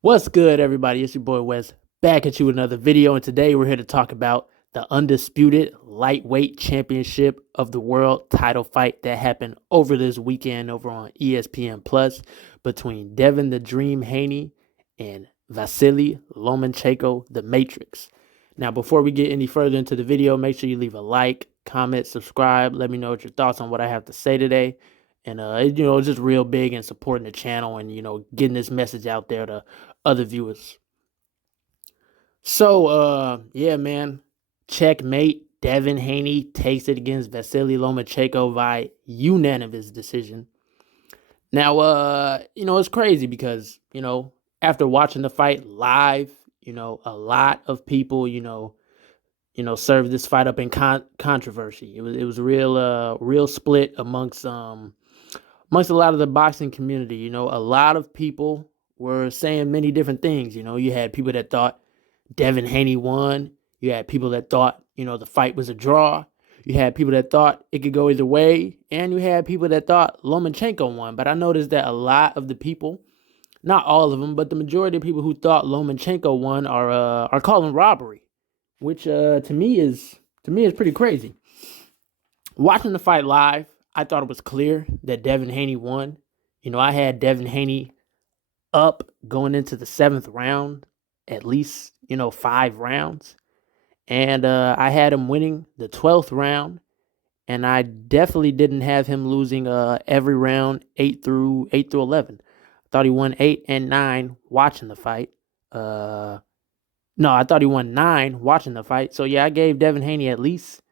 What's good, everybody? It's your boy Wes back at you with another video, and today we're here to talk about the Undisputed Lightweight Championship of the World title fight that happened over this weekend over on ESPN Plus between Devin the Dream Haney and Vasily Lomachenko, the Matrix. Now, before we get any further into the video, make sure you leave a like, comment, subscribe. Let me know what your thoughts on what I have to say today. And it's just real big in supporting the channel and getting this message out there to other viewers. So, yeah, man. Checkmate. Devin Haney takes it against Vasily Lomachenko by unanimous decision. Now, it's crazy because, after watching the fight live, a lot of people, served this fight up in controversy. It was a real split amongst a lot of the boxing community. A lot of people were saying many different things. You had people that thought Devin Haney won. You had people that thought, the fight was a draw. You had people that thought it could go either way. And you had people that thought Lomachenko won. But I noticed that a lot of the people, not all of them, but the majority of people who thought Lomachenko won are calling robbery, which to me is pretty crazy. Watching the fight live, I thought it was clear that Devin Haney won. I had Devin Haney up going into the seventh round, at least, 5 rounds. And I had him winning the 12th round. And I definitely didn't have him losing every round 8 through 11. I thought he won 8 and 9 watching the fight. No, I thought he won 9 watching the fight. So yeah, I gave Devin Haney at least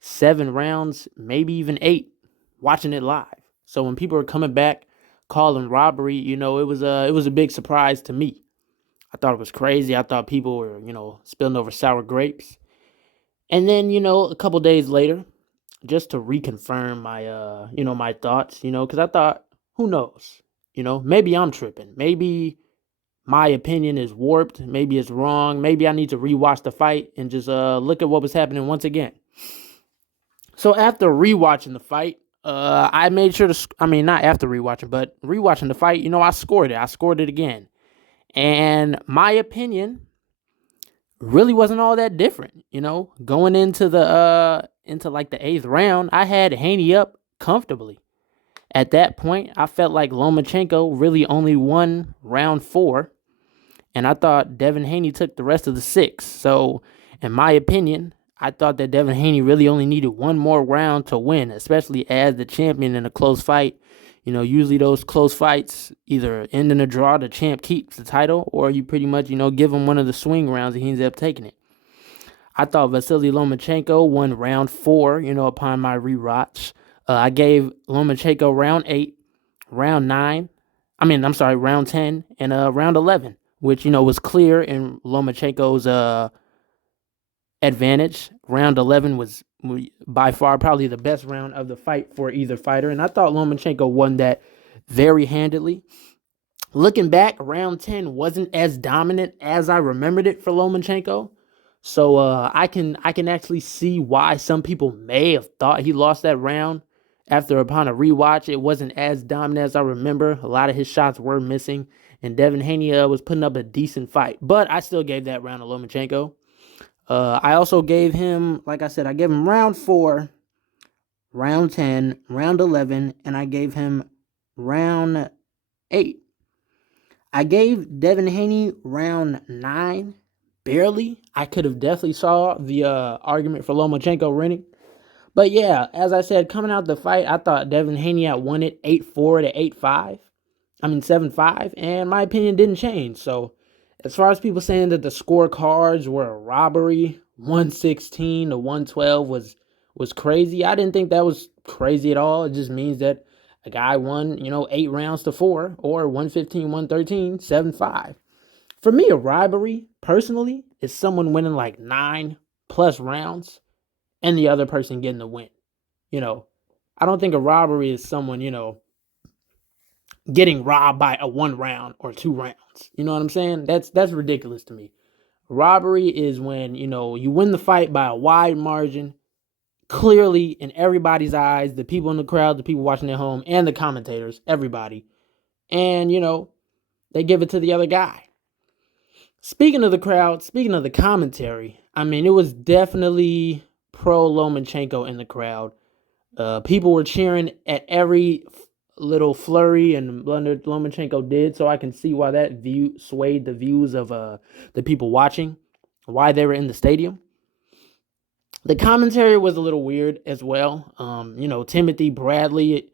7 rounds, maybe even 8, watching it live. So when people were coming back calling robbery, it was a big surprise to me. I thought it was crazy. I thought people were, spilling over sour grapes. And then, a couple days later, just to reconfirm my thoughts, because I thought, who knows? Maybe I'm tripping. Maybe my opinion is warped. Maybe it's wrong. Maybe I need to rewatch the fight and just look at what was happening once again. So after rewatching the fight, I made sure to. I mean, not after rewatching, but rewatching the fight. I scored it. I scored it again, and my opinion really wasn't all that different. Going into like the 8th round, I had Haney up comfortably. At that point, I felt like Lomachenko really only won round 4, and I thought Devin Haney took the rest of the 6. So, in my opinion, I thought that Devin Haney really only needed one more round to win, especially as the champion in a close fight. Usually those close fights either end in a draw, the champ keeps the title, or you pretty much, give him one of the swing rounds and he ends up taking it. I thought Vasily Lomachenko won round 4, upon my rewatch. I gave Lomachenko round 8, round 9. Round 10 and round 11, which, was clear in Lomachenko's advantage. Round 11 was by far probably the best round of the fight for either fighter, and I thought Lomachenko won that very handily. Looking back, round 10 wasn't as dominant as I remembered it for Lomachenko. So I can actually see why some people may have thought he lost that round. Upon a rewatch, it wasn't as dominant as I remember. A lot of his shots were missing, and Devin Haney was putting up a decent fight. But I still gave that round to Lomachenko. I also gave him, like I said, I gave him round 4, round 10, round 11, and I gave him round 8. I gave Devin Haney round 9, barely. I could have definitely saw the argument for Lomachenko winning. But yeah, as I said, coming out the fight, I thought Devin Haney had won it 8-4 to 8-5. 7-5, and my opinion didn't change. So as far as people saying that the scorecards were a robbery, 116 to 112 was crazy. I didn't think that was crazy at all. It just means that a guy won, 8 rounds to 4, or 115, 113, 7-5. For me, a robbery, personally, is someone winning like 9 plus rounds and the other person getting the win. I don't think a robbery is someone, getting robbed by a 1 round or 2 rounds. You know what I'm saying? That's ridiculous to me. Robbery is when, you win the fight by a wide margin, clearly in everybody's eyes, the people in the crowd, the people watching at home, and the commentators, everybody. And, they give it to the other guy. Speaking of the crowd, speaking of the commentary, I mean, it was definitely pro Lomachenko in the crowd. People were cheering at every little flurry and blunder Lomachenko did, so I can see why that view swayed the views of the people watching, why they were in the stadium. The commentary was a little weird as well. Timothy Bradley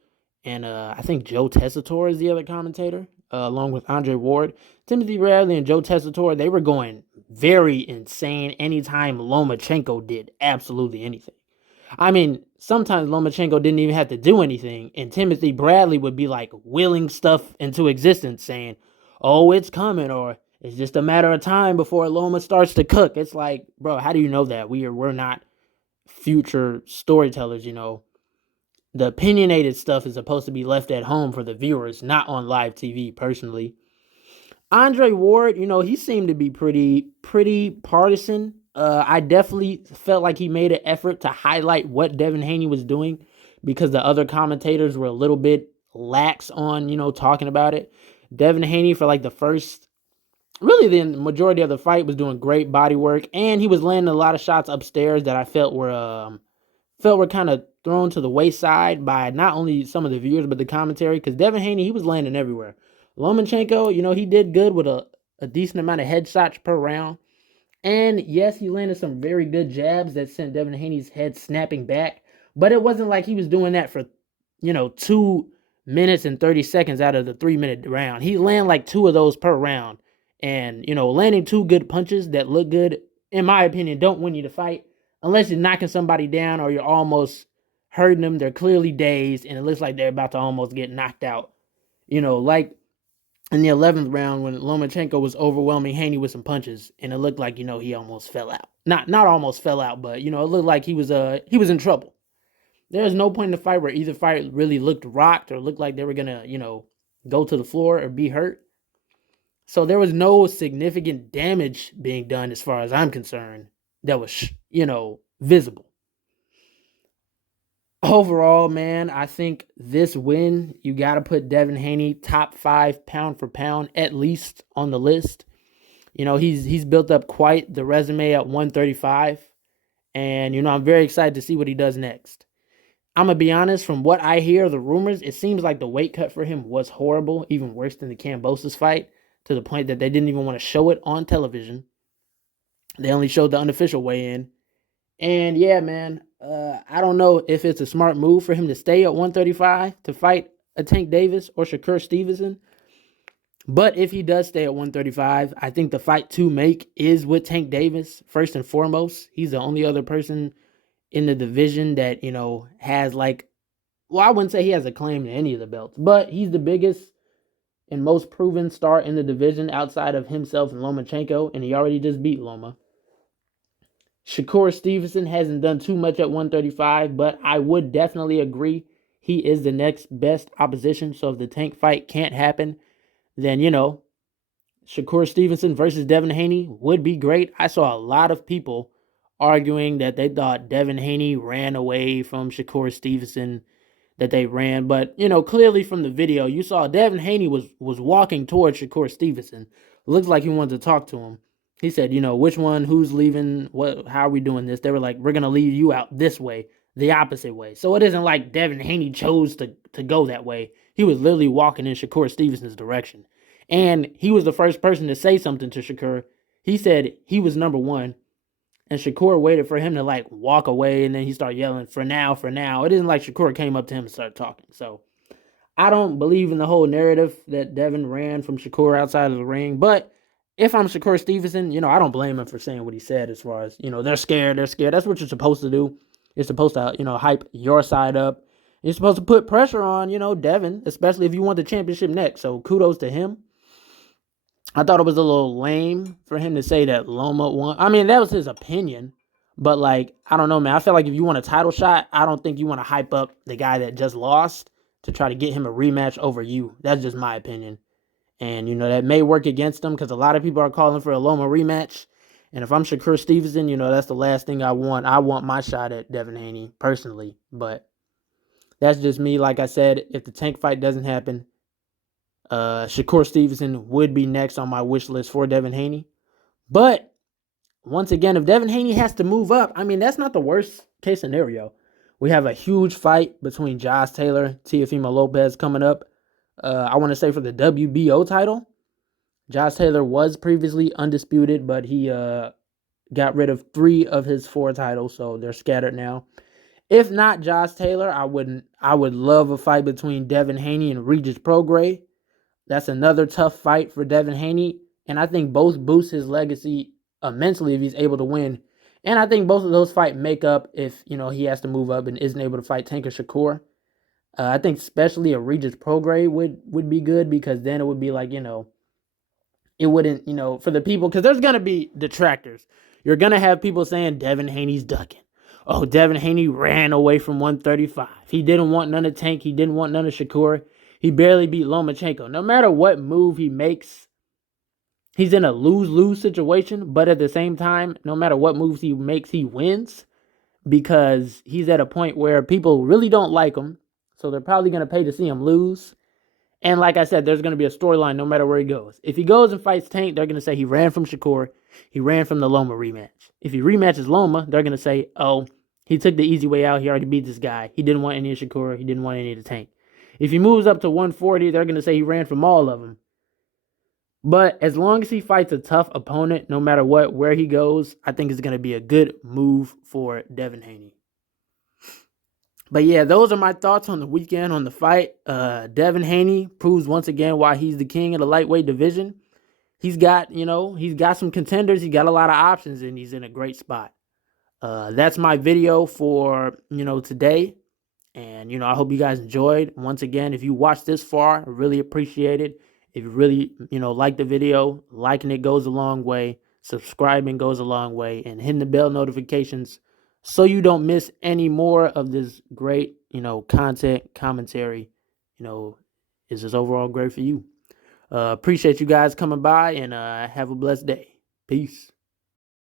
and I think Joe Tessitore is the other commentator, along with Andre Ward. Timothy Bradley and Joe Tessitore, they were going very insane anytime Lomachenko did absolutely anything. I mean, sometimes Lomachenko didn't even have to do anything, and Timothy Bradley would be like willing stuff into existence, saying, "Oh, it's coming," or "It's just a matter of time before Loma starts to cook." It's like, bro, how do you know that? We're not future storytellers. The opinionated stuff is supposed to be left at home for the viewers, not on live TV. Personally, Andre Ward, he seemed to be pretty partisan. I definitely felt like he made an effort to highlight what Devin Haney was doing because the other commentators were a little bit lax on, talking about it. Devin Haney, for like the first, really the majority of the fight, was doing great body work, and he was landing a lot of shots upstairs that I felt were kind of thrown to the wayside by not only some of the viewers but the commentary, because Devin Haney, he was landing everywhere. Lomachenko, he did good with a decent amount of headshots per round. And yes, he landed some very good jabs that sent Devin Haney's head snapping back. But it wasn't like he was doing that for, 2 minutes and 30 seconds out of the 3 minute round. He landed like two of those per round. And, landing two good punches that look good, in my opinion, don't win you the fight unless you're knocking somebody down or you're almost hurting them. They're clearly dazed and it looks like they're about to almost get knocked out. Like in the 11th round when Lomachenko was overwhelming Haney with some punches, and it looked like he almost fell out. Not almost fell out, but it looked like he was in trouble. There was no point in the fight where either fight really looked rocked or looked like they were gonna go to the floor or be hurt. So there was no significant damage being done as far as I'm concerned that was visible. Overall, man, I think this win, you got to put Devin Haney top 5 pound for pound at least on the list. He's built up quite the resume at 135, and I'm very excited to see what he does next. I'm gonna be honest, from what I hear, the rumors, it seems like the weight cut for him was horrible, even worse than the Kambosos fight, to the point that they didn't even want to show it on television. They only showed the unofficial weigh-in. And yeah, man, I don't know if it's a smart move for him to stay at 135 to fight a Tank Davis or Shakur Stevenson. But if he does stay at 135, I think the fight to make is with Tank Davis, first and foremost. He's the only other person in the division that, has I wouldn't say he has a claim to any of the belts, but he's the biggest and most proven star in the division outside of himself and Lomachenko, and he already just beat Loma. Shakur Stevenson hasn't done too much at 135, but I would definitely agree he is the next best opposition. So if the Tank fight can't happen, then, Shakur Stevenson versus Devin Haney would be great. I saw a lot of people arguing that they thought Devin Haney ran away from Shakur Stevenson, that they ran. But, clearly from the video, you saw Devin Haney was walking towards Shakur Stevenson. Looks like he wanted to talk to him. He said, which one, who's leaving, how are we doing this? They were like, we're going to leave you out this way, the opposite way. So it isn't like Devin Haney chose to go that way. He was literally walking in Shakur Stevenson's direction. And he was the first person to say something to Shakur. He said he was number one. And Shakur waited for him to walk away, and then he started yelling, for now, for now. It isn't like Shakur came up to him and started talking. So I don't believe in the whole narrative that Devin ran from Shakur outside of the ring. But if I'm Shakur Stevenson, I don't blame him for saying what he said as far as, they're scared. That's what you're supposed to do. You're supposed to, hype your side up. You're supposed to put pressure on, Devin, especially if you want the championship next. So kudos to him. I thought it was a little lame for him to say that Loma won. I mean, that was his opinion. But, I don't know, man. I feel like if you want a title shot, I don't think you want to hype up the guy that just lost to try to get him a rematch over you. That's just my opinion. And, that may work against him because a lot of people are calling for a Loma rematch. And if I'm Shakur Stevenson, that's the last thing I want. I want my shot at Devin Haney, personally. But that's just me. Like I said, if the Tank fight doesn't happen, Shakur Stevenson would be next on my wish list for Devin Haney. But once again, if Devin Haney has to move up, I mean, that's not the worst case scenario. We have a huge fight between Josh Taylor, Teofimo Lopez coming up. I want to say for the WBO title. Josh Taylor was previously undisputed, but he got rid of 3 of his 4 titles, so they're scattered now. If not Josh Taylor, I would love a fight between Devin Haney and Regis Prograis. That's another tough fight for Devin Haney, and I think both boost his legacy immensely if he's able to win. And I think both of those fights make up if he has to move up and isn't able to fight Tanker Shakur. I think especially a Regis Prograis would be good, because then it would be like it wouldn't for the people, because there's gonna be detractors. You're gonna have people saying Devin Haney's ducking. Oh, Devin Haney ran away from 135. He didn't want none of Tank. He didn't want none of Shakur. He barely beat Lomachenko. No matter what move he makes, he's in a lose-lose situation. But at the same time, no matter what moves he makes, he wins, because he's at a point where people really don't like him. So they're probably going to pay to see him lose. And like I said, there's going to be a storyline no matter where he goes. If he goes and fights Tank, they're going to say he ran from Shakur. He ran from the Loma rematch. If he rematches Loma, they're going to say, oh, he took the easy way out. He already beat this guy. He didn't want any of Shakur. He didn't want any of the Tank. If he moves up to 140, they're going to say he ran from all of them. But as long as he fights a tough opponent, no matter where he goes, I think it's going to be a good move for Devin Haney. But yeah, those are my thoughts on the weekend on the fight. Devin Haney proves once again why he's the king of the lightweight division. He's got some contenders. He's got a lot of options, and he's in a great spot. That's my video for, today. And, I hope you guys enjoyed. Once again, if you watched this far, I really appreciate it. If you really, like the video, liking it goes a long way. Subscribing goes a long way. And hitting the bell notifications so you don't miss any more of this great, content, commentary, is just overall great for you. Appreciate you guys coming by, and have a blessed day. Peace.